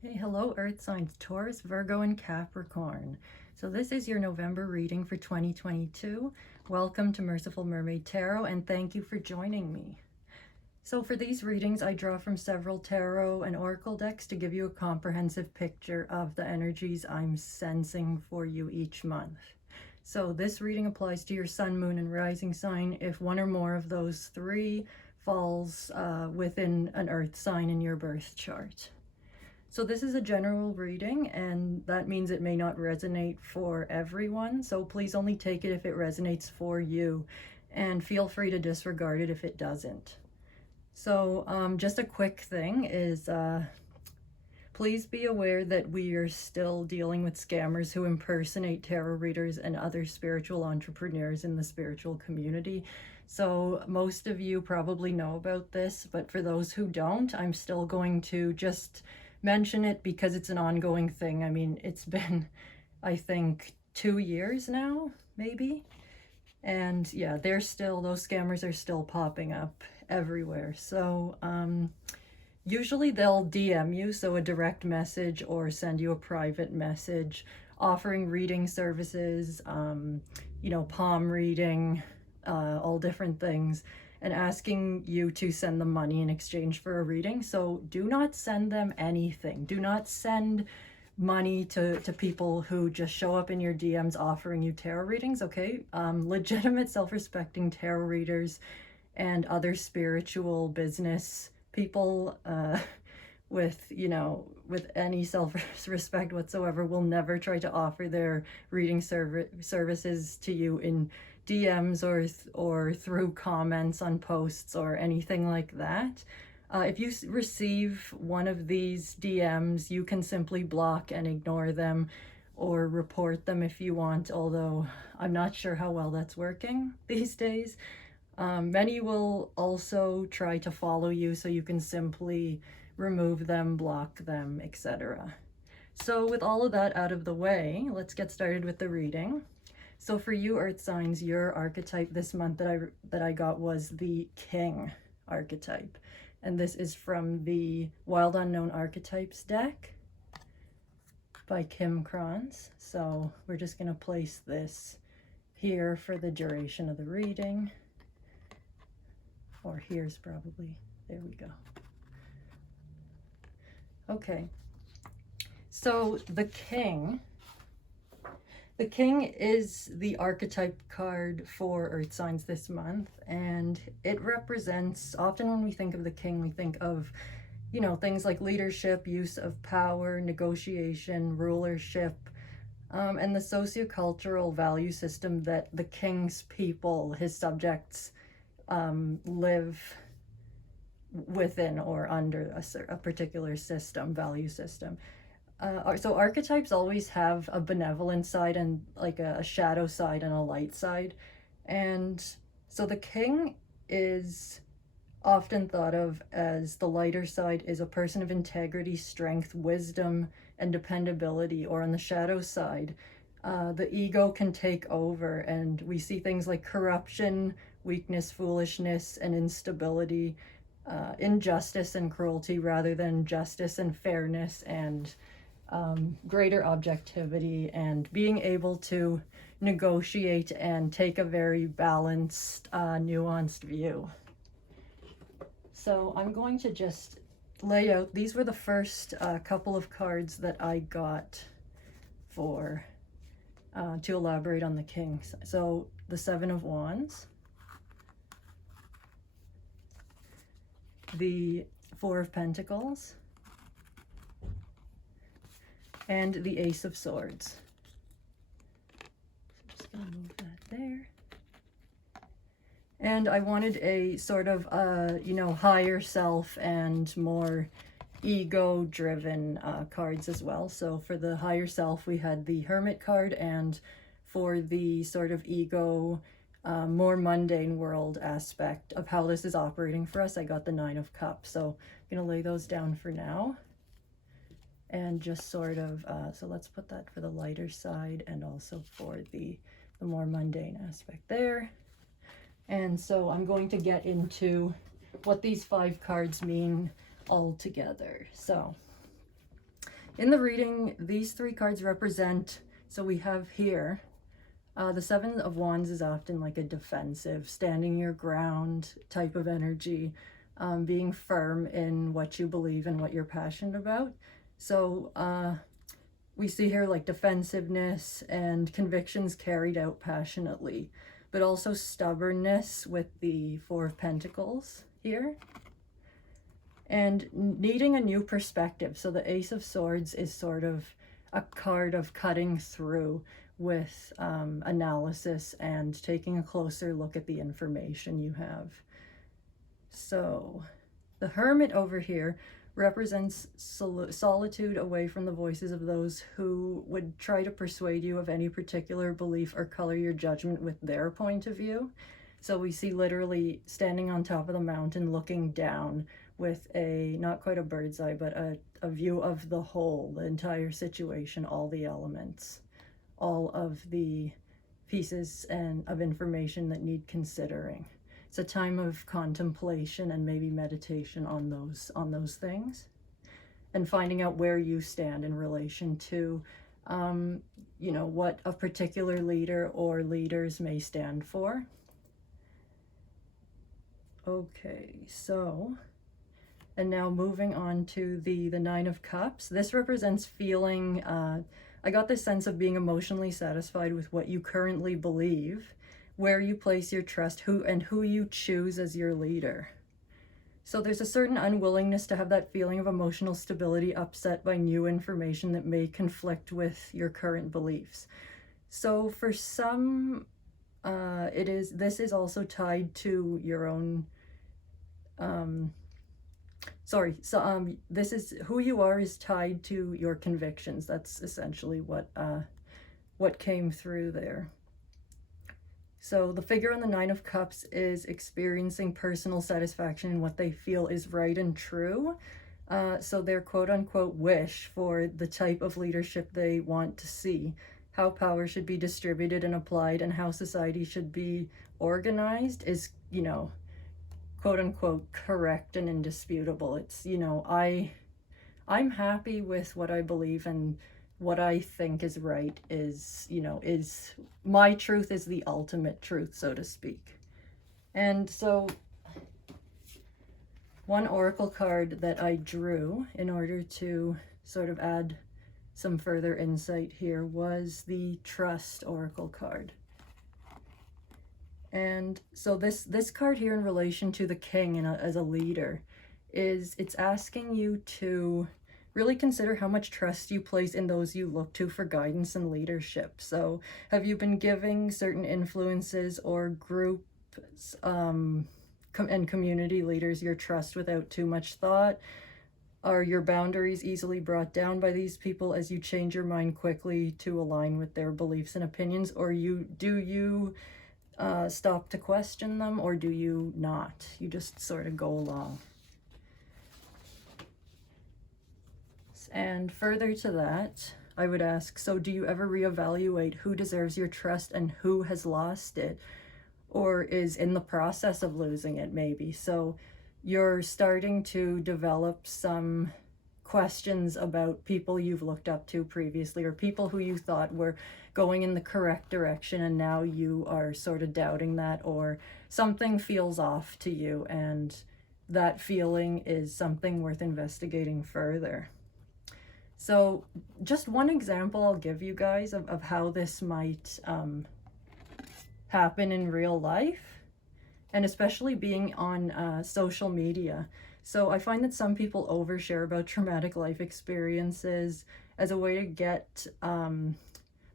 Hey, hello Earth signs, Taurus, Virgo, and Capricorn. So this is your November reading for 2022. Welcome to Merciful Mermaid Tarot, and thank you for joining me. So for these readings, I draw from several tarot and oracle decks to give you a comprehensive picture of the energies I'm sensing for you each month. So this reading applies to your sun, moon, and rising sign if one or more of those three falls within an earth sign in your birth chart. So this is a general reading, and that means it may not resonate for everyone. So please only take it if it resonates for you, and feel free to disregard it if it doesn't. So just a quick thing is please be aware that we are still dealing with scammers who impersonate tarot readers and other spiritual entrepreneurs in the spiritual community. So most of you probably know about this, but for those who don't, I'm still going to just mention it because it's an ongoing thing. I mean, it's been, I think, 2 years now, maybe. And yeah, those scammers are still popping up everywhere. So usually they'll DM you, so a direct message, or send you a private message offering reading services, palm reading, all different things, and asking you to send them money in exchange for a reading. So do not send them anything. Do not send money to people who just show up in your DMs offering you tarot readings, okay? Legitimate, self-respecting tarot readers and other spiritual business people with any self-respect whatsoever will never try to offer their reading services to you in DMs or through comments on posts or anything like that. If you receive one of these DMs, you can simply block and ignore them or report them if you want, although I'm not sure how well that's working these days. Many will also try to follow you, so you can simply remove them, block them, etc. So with all of that out of the way, let's get started with the reading. So for you earth signs, your archetype this month that I got was the King archetype. And this is from the Wild Unknown Archetypes deck by Kim Kranz. So we're just going to place this here for the duration of the reading. Or here's probably, there we go. Okay, so the King is the archetype card for earth signs this month, and it represents, often when we think of the King, we think of, things like leadership, use of power, negotiation, rulership, and the sociocultural value system that the King's people, his subjects, live within or under a particular system, value system. So archetypes always have a benevolent side and like a shadow side and a light side. And so the King is often thought of as the lighter side, is a person of integrity, strength, wisdom, and dependability. Or on the shadow side, the ego can take over, and we see things like corruption, weakness, foolishness, and instability, injustice and cruelty rather than justice and fairness, and greater objectivity, and being able to negotiate and take a very balanced, nuanced view. So I'm going to just lay out, these were the first couple of cards that I got for to elaborate on the King. So the Seven of Wands, the Four of Pentacles, and the Ace of Swords. So just gonna move that there. And I wanted a sort of, higher self and more ego-driven cards as well. So for the higher self, we had the Hermit card, and for the sort of ego, more mundane world aspect of how this is operating for us, I got the Nine of Cups. So I'm going to lay those down for now. And just sort of, so let's put that for the lighter side and also for the more mundane aspect there. And so I'm going to get into what these 5 cards mean all together. So In the reading, these 3 cards represent, so we have here, the 7 of Wands is often like a defensive, standing your ground type of energy, being firm in what you believe and what you're passionate about. So we see here like defensiveness and convictions carried out passionately, but also stubbornness with the 4 of Pentacles here. And needing a new perspective. So the Ace of Swords is sort of a card of cutting through with analysis and taking a closer look at the information you have. So the Hermit over here represents solitude away from the voices of those who would try to persuade you of any particular belief or color your judgment with their point of view. So we see literally standing on top of the mountain looking down with a, not quite a bird's eye, but a view of the whole, the entire situation, all the elements, all of the pieces and of information that need considering. It's a time of contemplation and maybe meditation on those things, and finding out where you stand in relation to, you know, what a particular leader or leaders may stand for. Okay, so, and now moving on to the 9 of Cups. This represents feeling, I got this sense of being emotionally satisfied with what you currently believe, where you place your trust, who you choose as your leader. So there's a certain unwillingness to have that feeling of emotional stability upset by new information that may conflict with your current beliefs. So for some, this is also tied to your own, this is who you are is tied to your convictions. That's essentially what came through there. So the figure on the 9 of Cups is experiencing personal satisfaction in what they feel is right and true. So their quote-unquote wish for the type of leadership they want to see, how power should be distributed and applied, and how society should be organized is, you know, quote-unquote correct and indisputable. It's, you know, I'm happy with what I believe, and what I think is right is, you know, is my truth is the ultimate truth, so to speak. And so one oracle card that I drew in order to sort of add some further insight here was the Trust oracle card. And so this card here in relation to the King and as a leader it's asking you to really consider how much trust you place in those you look to for guidance and leadership. So have you been giving certain influences or groups and community leaders your trust without too much thought? Are your boundaries easily brought down by these people as you change your mind quickly to align with their beliefs and opinions? Or do you stop to question them, or do you not? You just sort of go along. And further to that, I would ask, so do you ever reevaluate who deserves your trust and who has lost it or is in the process of losing it maybe? So you're starting to develop some questions about people you've looked up to previously, or people who you thought were going in the correct direction, and now you are sort of doubting that, or something feels off to you, and that feeling is something worth investigating further. So just one example I'll give you guys of how this might happen in real life, and especially being on social media. So I find that some people overshare about traumatic life experiences as a way to get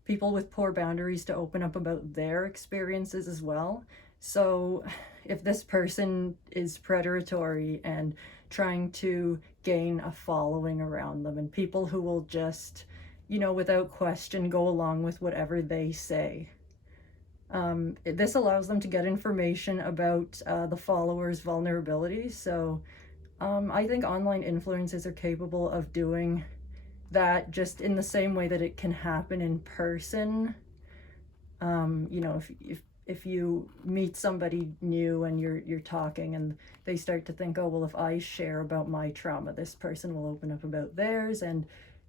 people with poor boundaries to open up about their experiences as well. So if this person is predatory and trying to gain a following around them, and people who will just, you know, without question go along with whatever they say, this allows them to get information about the followers' vulnerabilities. So I think online influencers are capable of doing that just in the same way that it can happen in person. You know, if you meet somebody new and you're talking and they start to think, oh, well, if I share about my trauma, this person will open up about theirs, and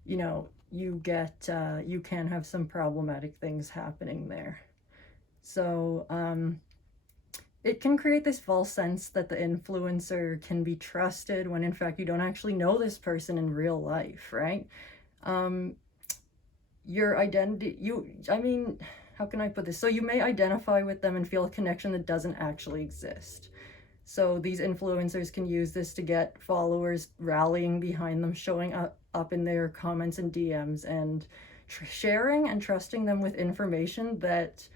you know, you can have some problematic things happening there. So it can create this false sense that the influencer can be trusted when in fact you don't actually know this person in real life, right? Your identity, how can I put this? So you may identify with them and feel a connection that doesn't actually exist. So these influencers can use this to get followers rallying behind them, showing up in their comments and DMs, and sharing and trusting them with information that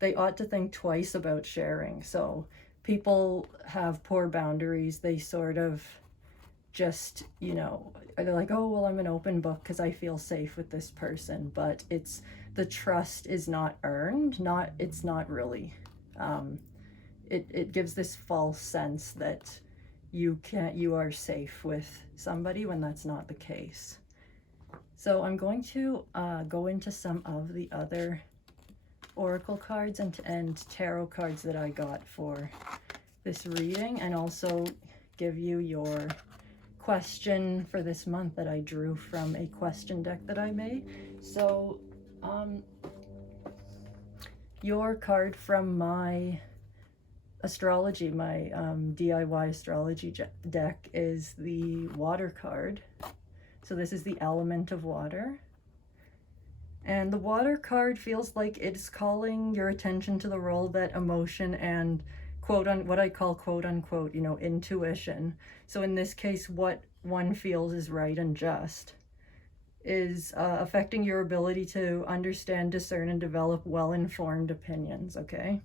they ought to think twice about sharing. So people have poor boundaries. They sort of just, they're like, oh, well, I'm an open book because I feel safe with this person. But the trust is not earned. It's not really. It gives this false sense that you are safe with somebody when that's not the case. So I'm going to go into some of the other oracle cards and tarot cards that I got for this reading, and also give you your question for this month that I drew from a question deck that I made. So your card from my astrology, my DIY astrology deck, is the water card. So this is the element of water. And the water card feels like it's calling your attention to the role that emotion and what I call quote unquote, intuition. So in this case, what one feels is right and just is affecting your ability to understand, discern, and develop well-informed opinions, okay?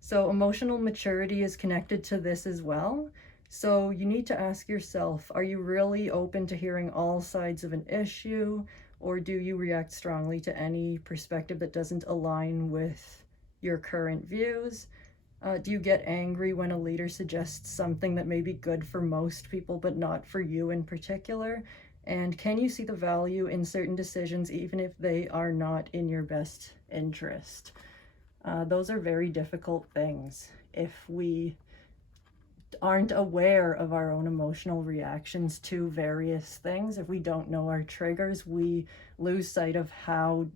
So emotional maturity is connected to this as well. So you need to ask yourself, are you really open to hearing all sides of an issue? Or do you react strongly to any perspective that doesn't align with your current views? Do you get angry when a leader suggests something that may be good for most people but not for you in particular? And can you see the value in certain decisions even if they are not in your best interest? Those are very difficult things. If we aren't aware of our own emotional reactions to various things, if we don't know our triggers, we lose sight of how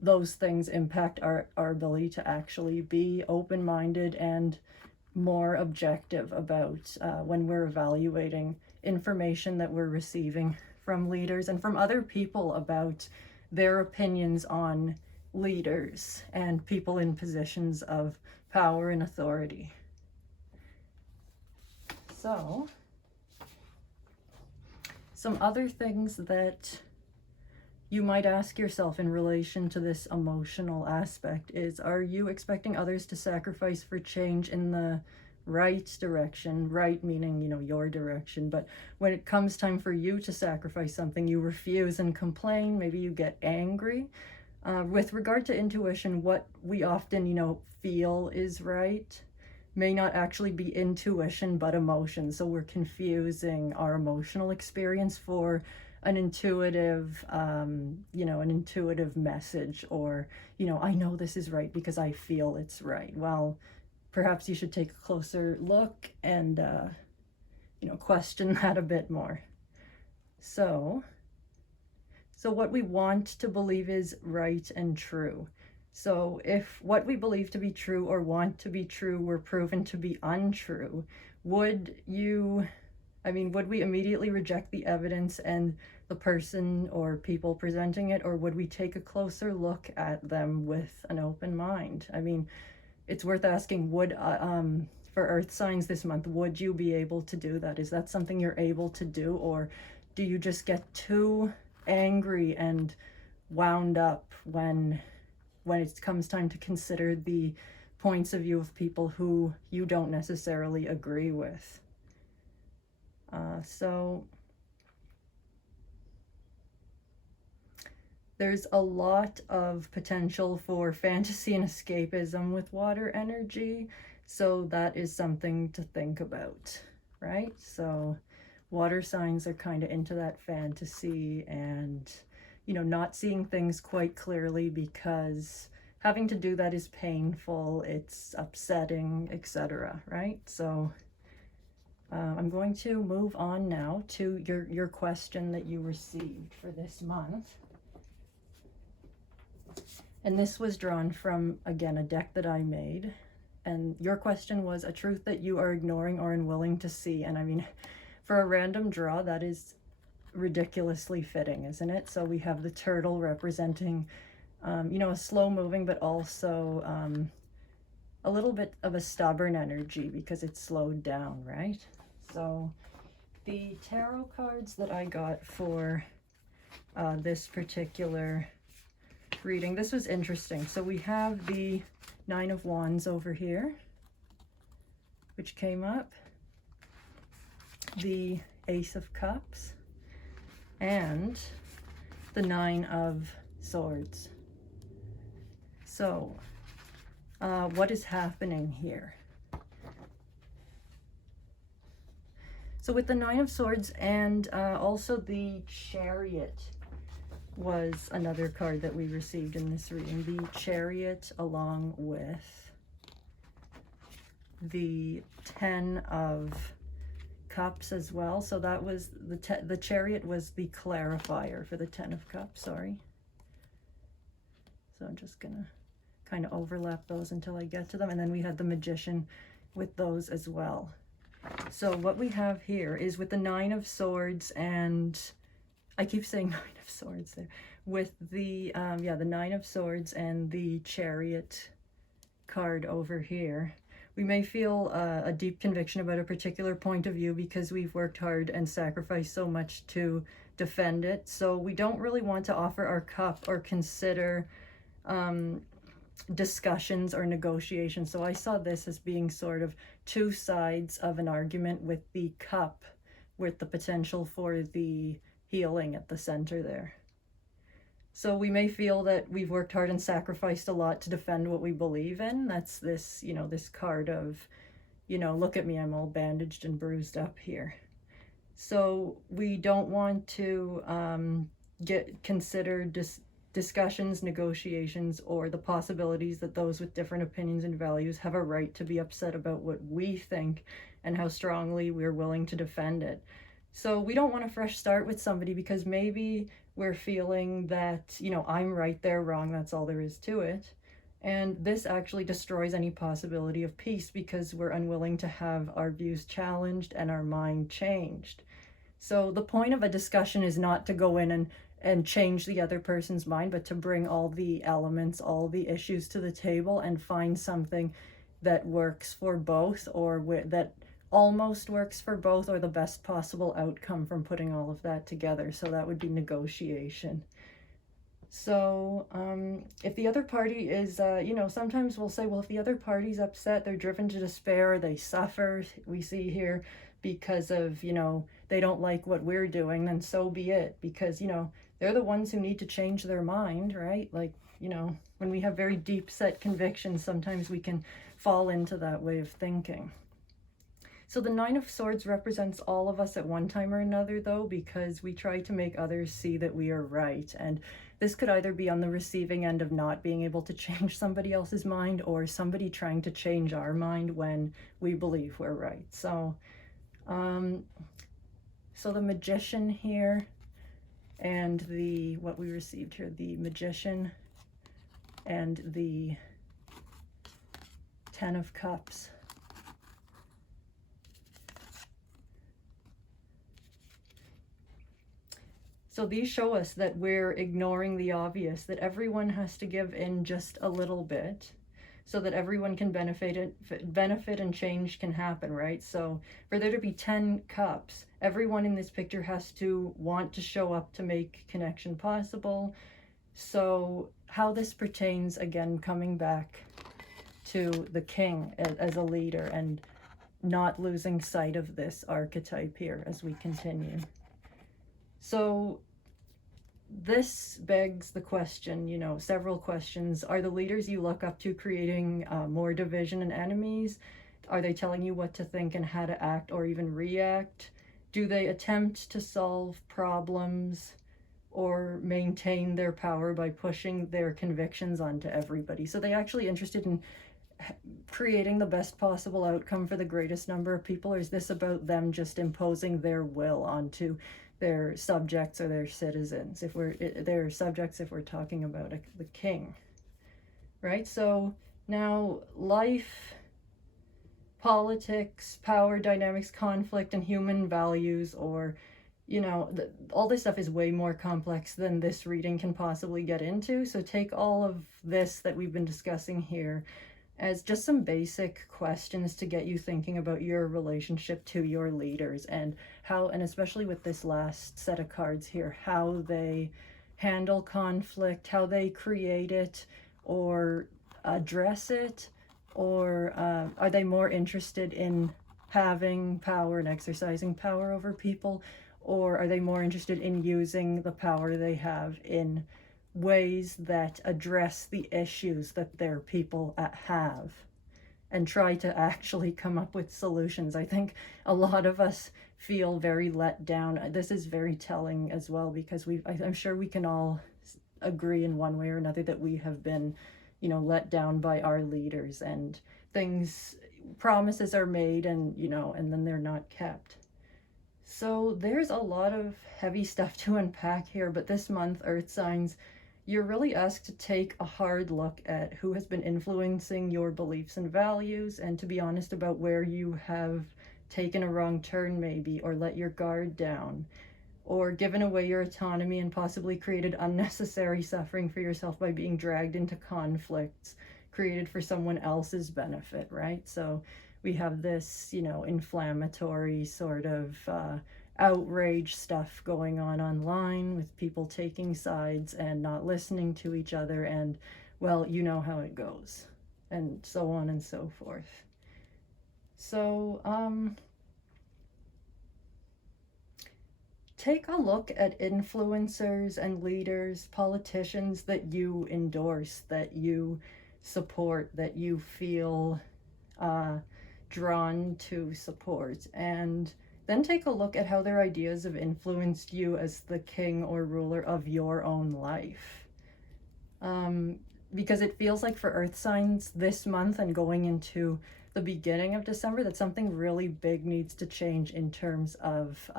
those things impact our ability to actually be open-minded and more objective about when we're evaluating information that we're receiving from leaders and from other people about their opinions on leaders and people in positions of power and authority. So, some other things that you might ask yourself in relation to this emotional aspect is, are you expecting others to sacrifice for change in the right direction? Right meaning, your direction. But when it comes time for you to sacrifice something, you refuse and complain. Maybe you get angry. With regard to intuition, what we often, feel is right may not actually be intuition but emotion. So we're confusing our emotional experience for an intuitive message, or I know this is right because I feel it's right. Well, perhaps you should take a closer look and question that a bit more. So what we want to believe is right and true. So if what we believe to be true or want to be true were proven to be untrue, would we immediately reject the evidence and the person or people presenting it, or would we take a closer look at them with an open mind? It's worth asking, for earth signs this month, would you be able to do that? Is that something you're able to do, or do you just get too angry and wound up when it comes time to consider the points of view of people who you don't necessarily agree with? So there's a lot of potential for fantasy and escapism with water energy. So that is something to think about, right? So water signs are kind of into that fantasy and, not seeing things quite clearly because having to do that is painful, it's upsetting, etc., right? So I'm going to move on now to your question that you received for this month. And this was drawn from, again, a deck that I made. And your question was a truth that you are ignoring or unwilling to see. And I mean, for a random draw, that is ridiculously fitting, isn't it? So we have the turtle representing, you know, a slow moving, but also a little bit of a stubborn energy because it's slowed down, right? So the tarot cards that I got for this particular reading, this was interesting. So we have the Nine of Wands over here, which came up, the Ace of Cups, and the Nine of Swords. So what is happening here? So with the Nine of Swords and also the Chariot was another card that we received in this reading. The Chariot along with the Ten of Cups as well. So that was the Chariot was the clarifier for the Ten of Cups, sorry. So I'm just gonna kind of overlap those until I get to them. And then we had the Magician with those as well. So what we have here is with the Nine of Swords, and I keep saying Nine of Swords there, with the, the Nine of Swords and the Chariot card over here. We may feel a deep conviction about a particular point of view because we've worked hard and sacrificed so much to defend it. So we don't really want to offer our cup or consider discussions or negotiations. So I saw this as being sort of two sides of an argument, with the cup with the potential for the healing at the center there. So we may feel that we've worked hard and sacrificed a lot to defend what we believe in. That's this, you know, this card of, you know, look at me, I'm all bandaged and bruised up here. So we don't want to consider discussions, negotiations, or the possibilities that those with different opinions and values have a right to be upset about what we think and how strongly we're willing to defend it. So we don't want a fresh start with somebody because maybe we're feeling that, you know, I'm right, they're wrong, that's all there is to it. And this actually destroys any possibility of peace because we're unwilling to have our views challenged and our mind changed. So the point of a discussion is not to go in and change the other person's mind, but to bring all the elements, all the issues to the table and find something that works for both, or that almost works for both, or the best possible outcome from putting all of that together. So that would be negotiation. So if the other party is, you know, sometimes we'll say, well, if the other party's upset, they're driven to despair, they suffer, we see here, because of, you know, they don't like what we're doing, then so be it. Because, you know, they're the ones who need to change their mind, right? Like, you know, when we have very deep set convictions, sometimes we can fall into that way of thinking. So the Nine of Swords represents all of us at one time or another, though, because we try to make others see that we are right. And this could either be on the receiving end of not being able to change somebody else's mind, or somebody trying to change our mind when we believe we're right. So, so the Magician here, and what we received here, the Magician and the Ten of Cups. So these show us that we're ignoring the obvious, that everyone has to give in just a little bit so that everyone can benefit and change can happen, right? So for there to be 10 cups, everyone in this picture has to want to show up to make connection possible. So how this pertains, again, coming back to the king as a leader and not losing sight of this archetype here as we continue. So this begs the question, you know, several questions. Are the leaders you look up to creating more division and enemies? Are they telling you what to think and how to act or even react? Do they attempt to solve problems or maintain their power by pushing their convictions onto everybody? So they actually interested in creating the best possible outcome for the greatest number of people, or is this about them just imposing their will onto their subjects or their citizens? If we're their subjects, if we're talking about the king, right? So now life, politics, power dynamics, conflict, and human values, or all this stuff is way more complex than this reading can possibly get into. So take all of this that we've been discussing here as just some basic questions to get you thinking about your relationship to your leaders, and how, and especially with this last set of cards here, how they handle conflict, how they create it or address it, or are they more interested in having power and exercising power over people, or are they more interested in using the power they have in ways that address the issues that their people have and try to actually come up with solutions? I think a lot of us feel very let down. This is very telling as well, because I'm sure we can all agree in one way or another that we have been, let down by our leaders, and promises are made, and and then they're not kept. So there's a lot of heavy stuff to unpack here, but this month, Earth signs, you're really asked to take a hard look at who has been influencing your beliefs and values, and to be honest about where you have taken a wrong turn maybe, or let your guard down, or given away your autonomy and possibly created unnecessary suffering for yourself by being dragged into conflicts created for someone else's benefit, right? So we have this, inflammatory sort of outrage stuff going on online, with people taking sides and not listening to each other, and, well, you know how it goes, and so on and so forth. So, take a look at influencers and leaders, politicians that you endorse, that you support, that you feel drawn to support, and then take a look at how their ideas have influenced you as the king or ruler of your own life. Because it feels like for Earth signs this month and going into the beginning of December, that something really big needs to change in terms of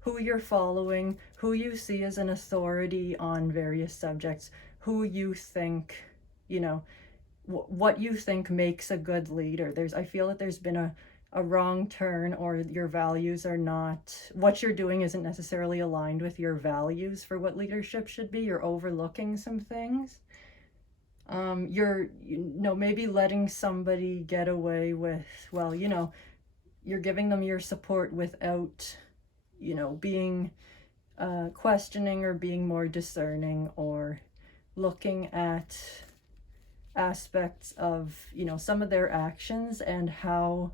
who you're following, who you see as an authority on various subjects, who you think, what you think makes a good leader. I feel that there's been a wrong turn, or your values are not, what you're doing isn't necessarily aligned with your values for what leadership should be. You're overlooking some things. You're, maybe letting somebody get away with, well, you're giving them your support without, being questioning or being more discerning, or looking at aspects of, some of their actions, and how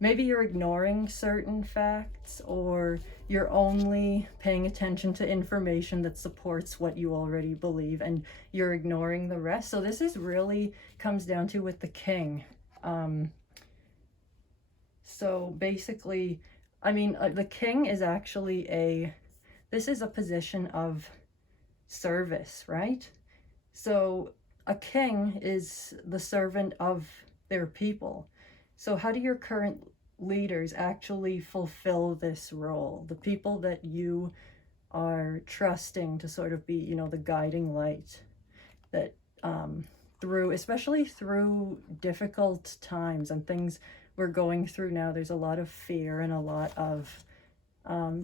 maybe you're ignoring certain facts, or you're only paying attention to information that supports what you already believe, and you're ignoring the rest. So this really comes down to with the king. So basically, the king is actually this is a position of service, right? So a king is the servant of their people. So how do your current leaders actually fulfill this role? The people that you are trusting to sort of be, the guiding light, that especially through difficult times and things we're going through now, there's a lot of fear and a lot of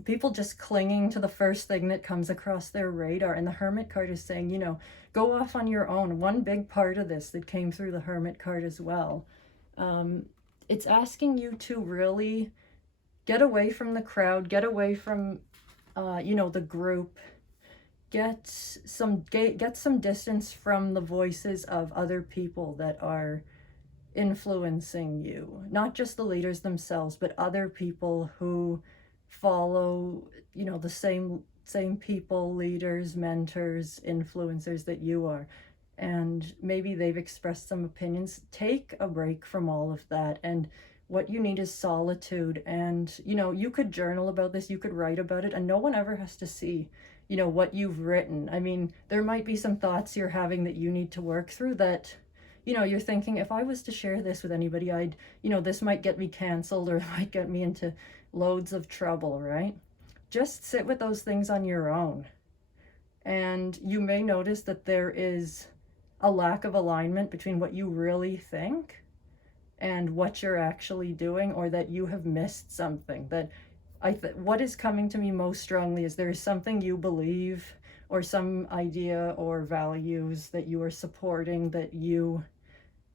people just clinging to the first thing that comes across their radar. And the Hermit card is saying, go off on your own. One big part of this that came through the Hermit card as well, it's asking you to really get away from the crowd, get away from, the group, get some distance from the voices of other people that are influencing you. Not just the leaders themselves, but other people who follow, the same people, leaders, mentors, influencers that you are. And maybe they've expressed some opinions. Take a break from all of that, and what you need is solitude. And you could journal about this, you could write about it, and no one ever has to see what you've written. There might be some thoughts you're having that you need to work through, that you know, you're thinking, if I was to share this with anybody, I'd, you know, this might get me canceled or it might get me into loads of trouble, right? Just sit with those things on your own. And you may notice that there is a lack of alignment between what you really think and what you're actually doing, or that you have missed something. That what is coming to me most strongly is there is something you believe, or some idea or values that you are supporting, that you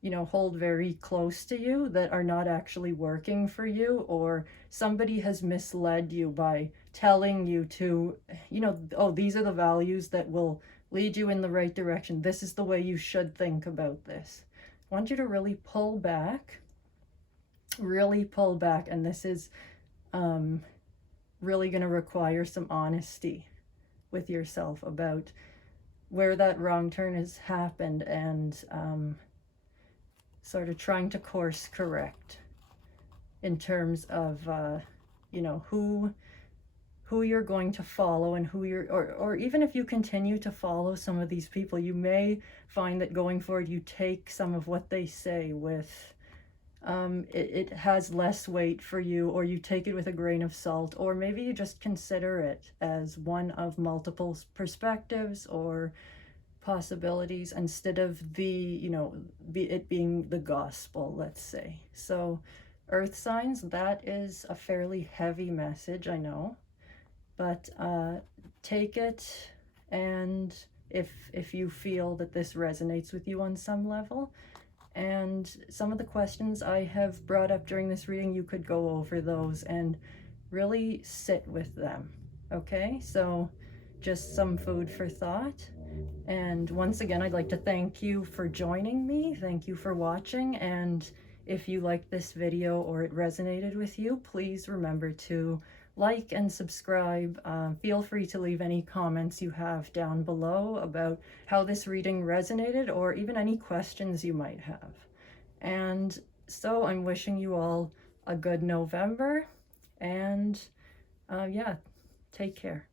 know, hold very close to you, that are not actually working for you, or somebody has misled you by telling you to, you know, oh, these are the values that will lead you in the right direction. This is the way you should think about this. I want you to really pull back, and this is really going to require some honesty with yourself about where that wrong turn has happened, and sort of trying to course correct in terms of you know, who you're going to follow, and who you're, or even if you continue to follow some of these people, you may find that going forward you take some of what they say with it has less weight for you, or you take it with a grain of salt, or maybe you just consider it as one of multiple perspectives or possibilities, instead of the, you know, it being the gospel, let's say. So earth signs, that is a fairly heavy message, I know, but take it, and if you feel that this resonates with you on some level, and some of the questions I have brought up during this reading, you could go over those and really sit with them, okay? So just some food for thought. And once again, I'd like to thank you for joining me. Thank you for watching. And if you liked this video or it resonated with you, please remember to like and subscribe. Feel free to leave any comments you have down below about how this reading resonated, or even any questions you might have. And so I'm wishing you all a good November, and yeah, take care.